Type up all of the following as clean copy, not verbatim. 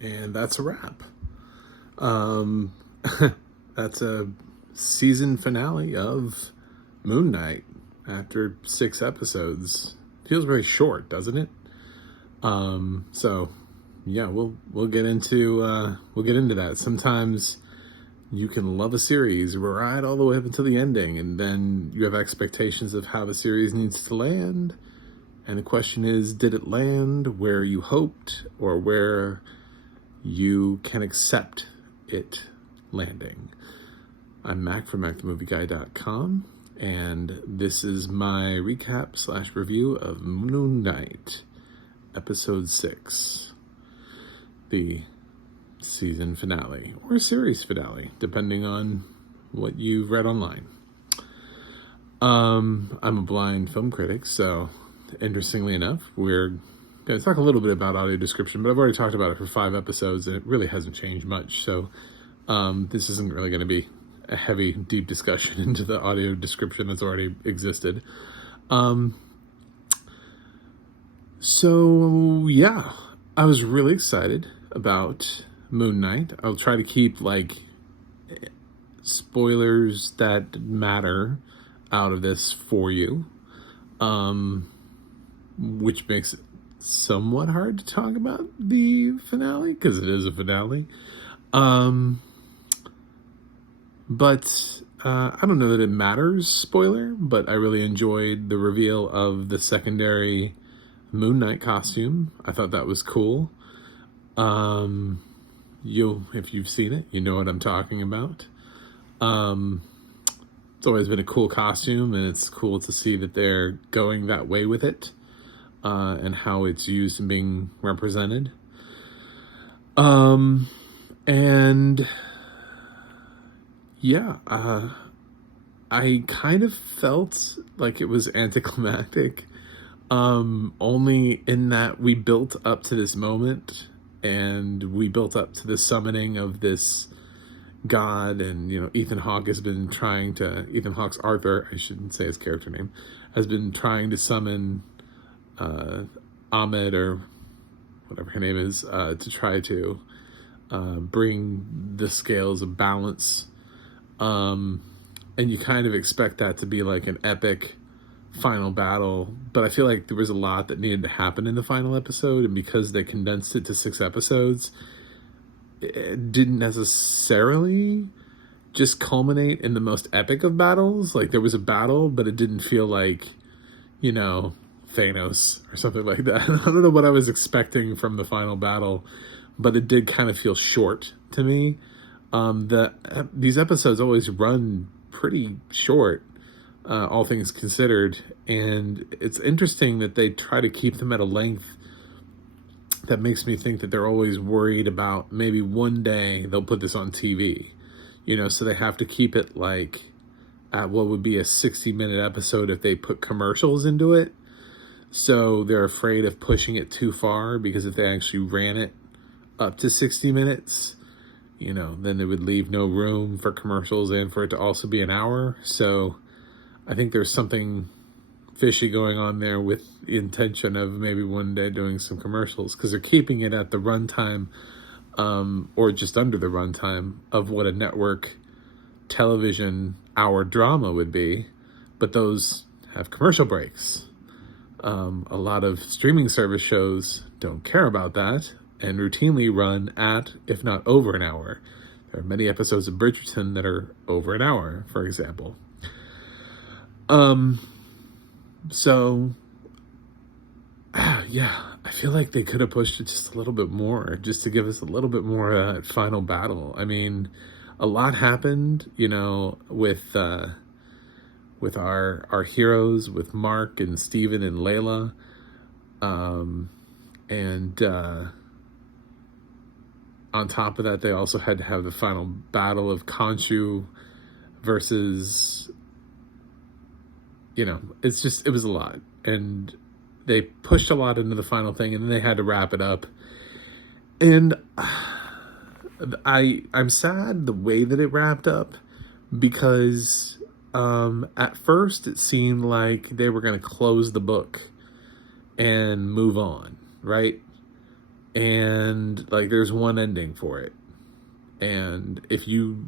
And that's a wrap. Um, that's a season finale of Moon Knight after 6 episodes. Feels very short, doesn't it? So yeah, we'll get into that. Sometimes you can love a series right all the way up until the ending, and then you have expectations of how the series needs to land. And the question is, did it land where you hoped, or where you can accept it landing? I'm Mac from MacTheMovieGuy.com, and this is my recap / review of Moon Knight, Episode 6, the season finale, or series finale, depending on what you've read online. I'm a blind film critic, so interestingly enough, we're going to talk a little bit about audio description, but I've already talked about it for 5 episodes, and it really hasn't changed much, so this isn't really going to be a heavy, deep discussion into the audio description that's already existed. So yeah, I was really excited about Moon Knight. I'll try to keep spoilers that matter out of this for you, which makes it somewhat hard to talk about the finale, because it is a finale. But I don't know that it matters, spoiler, but I really enjoyed the reveal of the secondary Moon Knight costume. I thought that was cool. If you've seen it, you know what I'm talking about. It's always been a cool costume, and it's cool to see that they're going that way with it, and how it's used and being represented. And yeah, I kind of felt like it was anticlimactic, only in that we built up to this moment, and we built up to the summoning of this god, and Ethan Hawke's Arthur, I shouldn't say his character name, has been trying to summon Ahmed, or whatever her name is, to try to bring the scales of balance. And you kind of expect that to be like an epic final battle, but I feel like there was a lot that needed to happen in the final episode, and because they condensed it to 6 episodes, it didn't necessarily just culminate in the most epic of battles. Like, there was a battle, but it didn't feel like, Thanos or something like that. I don't know what I was expecting from the final battle, but it did kind of feel short to me. These episodes always run pretty short, all things considered, and it's interesting that they try to keep them at a length that makes me think that they're always worried about maybe one day they'll put this on TV, so they have to keep it like at what would be a 60-minute episode if they put commercials into it. So they're afraid of pushing it too far, because if they actually ran it up to 60 minutes, then it would leave no room for commercials and for it to also be an hour. So I think there's something fishy going on there with the intention of maybe one day doing some commercials, because they're keeping it at the runtime, or just under the runtime of what a network television hour drama would be, but those have commercial breaks. A lot of streaming service shows don't care about that and routinely run at, if not over, an hour. There are many episodes of Bridgerton that are over an hour, for example. So, yeah, I feel like they could have pushed it just a little bit more, just to give us a little bit more final battle. I mean, a lot happened, with our heroes, with Mark and Steven and Layla, and on top of that, they also had to have the final battle of Khonshu versus, it was a lot, and they pushed a lot into the final thing, and then they had to wrap it up. And I'm sad the way that it wrapped up, because at first it seemed like they were going to close the book and move on, right? and like there's one ending for it. And if you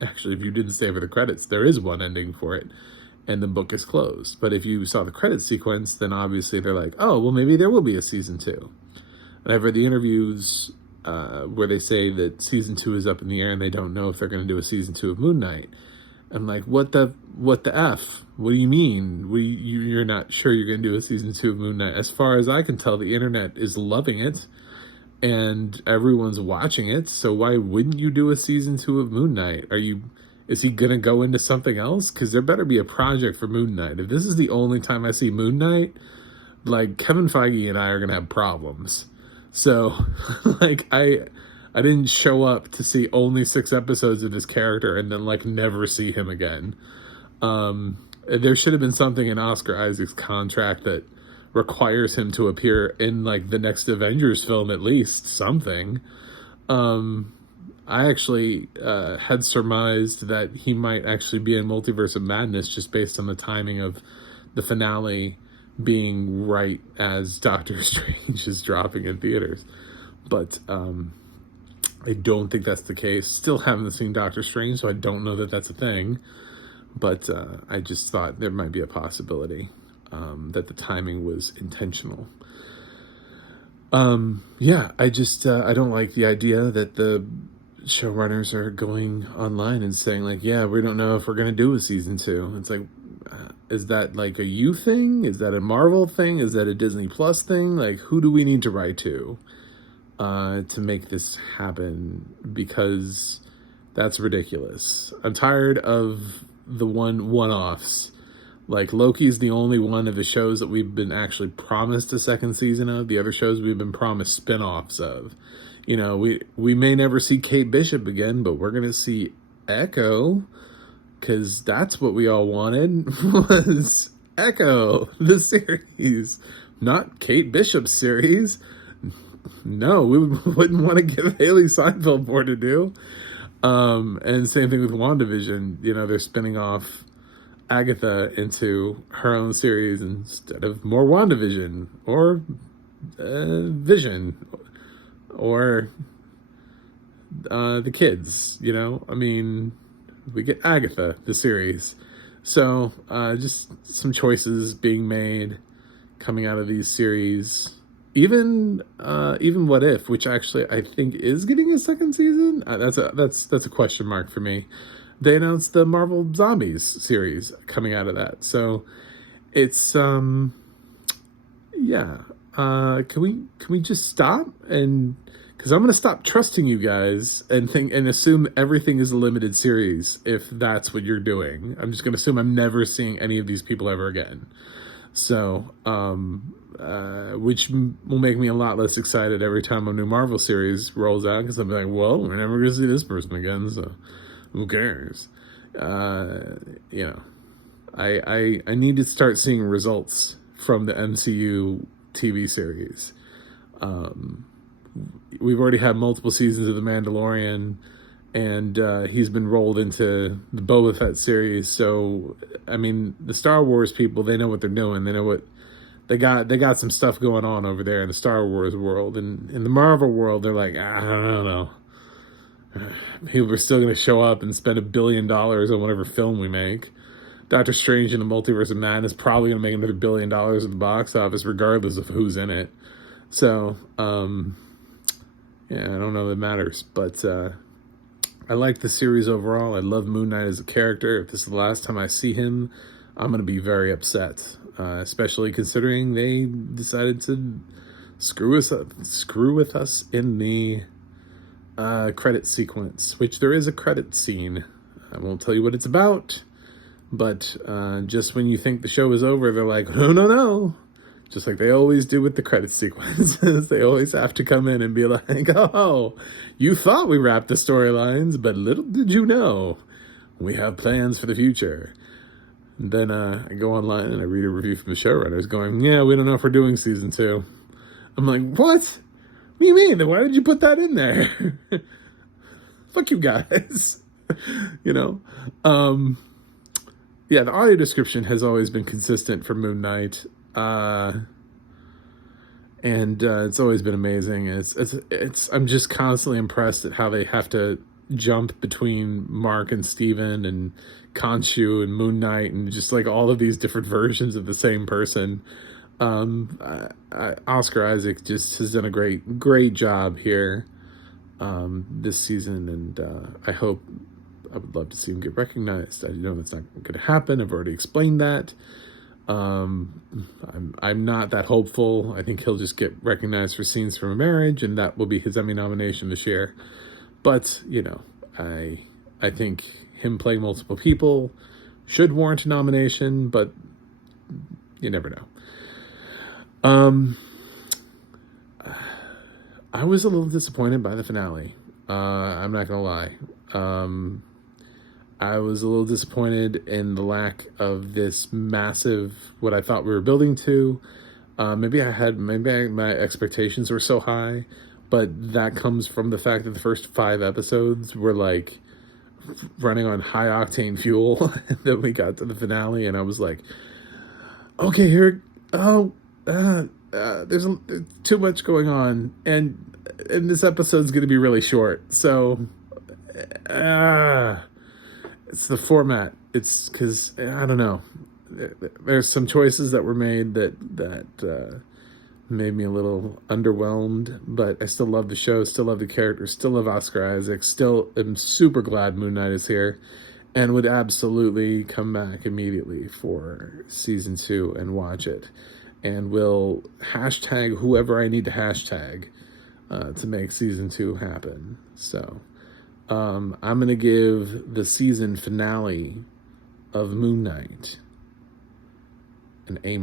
actually, if you didn't stay for the credits, there is one ending for it, and the book is closed. But if you saw the credit sequence, then obviously they're like, oh, well, maybe there will be a season 2. And I've read the interviews where they say that season 2 is up in the air and they don't know if they're going to do a season 2 of Moon Knight. I'm like, what the F? What do you mean? You're not sure you're going to do a season 2 of Moon Knight? As far as I can tell, the internet is loving it and everyone's watching it. So why wouldn't you do a season 2 of Moon Knight? Is he going to go into something else? Because there better be a project for Moon Knight. If this is the only time I see Moon Knight, like Kevin Feige and I are going to have problems. So like I didn't show up to see only 6 episodes of his character and then like never see him again. There should have been something in Oscar Isaac's contract that requires him to appear in like the next Avengers film, at least something. I actually had surmised that he might actually be in Multiverse of Madness just based on the timing of the finale being right as Doctor Strange is dropping in theaters. But I don't think that's the case. Still haven't seen Doctor Strange, so I don't know that that's a thing. But I just thought there might be a possibility that the timing was intentional. Yeah, I don't like the idea that the showrunners are going online and saying like, yeah, we don't know if we're going to do a season 2. It's like, is that like a you thing? Is that a Marvel thing? Is that a Disney Plus thing? Like, who do we need to write to make this happen? Because that's ridiculous. I'm tired of the one-offs. Like, Loki's the only one of the shows that we've been actually promised a second season of. The other shows we've been promised spin-offs of. You know, we may never see Kate Bishop again, but we're going to see Echo, because that's what we all wanted, was Echo, the series. Not Kate Bishop's series. No, we wouldn't want to give Haley Steinfeld more to do. And same thing with WandaVision. You know, they're spinning off Agatha into her own series instead of more WandaVision or Vision or the kids, you know? I mean, we get Agatha, the series. So just some choices being made coming out of these series. Even What If, which actually I think is getting a second season. That's a question mark for me. They announced the Marvel Zombies series coming out of that. So it's yeah. Can we just stop? And because I'm gonna stop trusting you guys and assume everything is a limited series if that's what you're doing. I'm just gonna assume I'm never seeing any of these people ever again. So which will make me a lot less excited every time a new Marvel series rolls out, because I'm like, well, we're never gonna see this person again, so who cares? You know, I need to start seeing results from the MCU TV series. We've already had multiple seasons of The Mandalorian, and he's been rolled into the Boba Fett series. So, I mean, the Star Wars people, they know what they're doing. They know what they got some stuff going on over there in the Star Wars world. And in the Marvel world, they're like, I don't know. People are still going to show up and spend $1 billion on whatever film we make. Doctor Strange in the Multiverse of Madness is probably going to make another $1 billion at the box office, regardless of who's in it. So, yeah, I don't know if it matters, but I like the series overall. I love Moon Knight as a character. If this is the last time I see him, I'm going to be very upset, especially considering they decided to screw with us in the credit sequence, which there is a credit scene. I won't tell you what it's about, but just when you think the show is over, they're like, oh, no. Just like they always do with the credit sequences. They always have to come in and be like, oh, you thought we wrapped the storylines, but little did you know, we have plans for the future. And then I go online and I read a review from the showrunners going, yeah, we don't know if we're doing season 2. I'm like, what? What do you mean? Then why did you put that in there? Fuck you guys. You know? Yeah, the audio description has always been consistent for Moon Knight. and it's always been amazing. I'm just constantly impressed at how they have to jump between Mark and Steven and Khonshu and Moon Knight and just like all of these different versions of the same person. Oscar Isaac just has done a great job here this season, and I would love to see him get recognized. I know that's not going to happen. I've already explained that. I'm not that hopeful. I think he'll just get recognized for Scenes from a Marriage, and that will be his Emmy nomination this year. But I think him playing multiple people should warrant a nomination, but you never know. I was a little disappointed by the finale. I'm not gonna lie. I was a little disappointed in the lack of this massive, what I thought we were building to. Maybe my expectations were so high, but that comes from the fact that the first 5 episodes were like running on high octane fuel. And then we got to the finale, and I was like, okay, there's too much going on, and this episode's going to be really short. So, it's the format. It's because I don't know. There's some choices that were made that made me a little underwhelmed, but I still love the show, still love the characters, still love Oscar Isaac, still am super glad Moon Knight is here, and would absolutely come back immediately for season 2 and watch it. And will hashtag whoever I need to hashtag to make season 2 happen. So I'm going to give the season finale of Moon Knight an A-.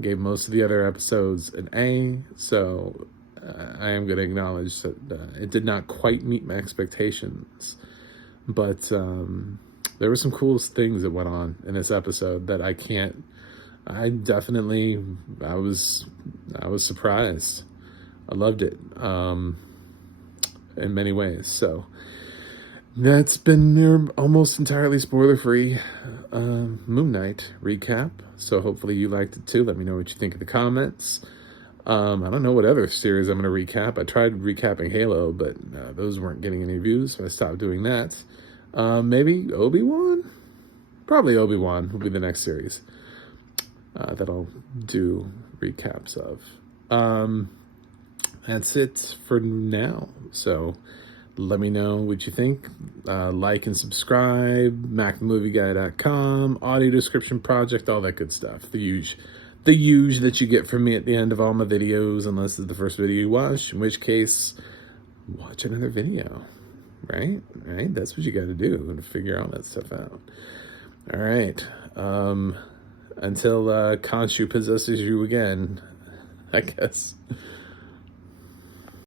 Gave most of the other episodes an A, so I am going to acknowledge that it did not quite meet my expectations. But there were some cool things that went on in this episode that I was surprised. I loved it in many ways. So that's been your almost entirely spoiler-free Moon Knight recap. So hopefully you liked it too. Let me know what you think in the comments. I don't know what other series I'm going to recap. I tried recapping Halo, but those weren't getting any views, so I stopped doing that. Maybe Obi-Wan? Probably Obi-Wan will be the next series that I'll do recaps of. That's it for now. So let me know what you think. Like and subscribe, MacTheMovieGuy.com, audio description project, all that good stuff. The huge that you get from me at the end of all my videos, unless it's the first video you watch, in which case, watch another video. Right? That's what you got to do to figure all that stuff out. All right. Until Khonshu possesses you again, I guess.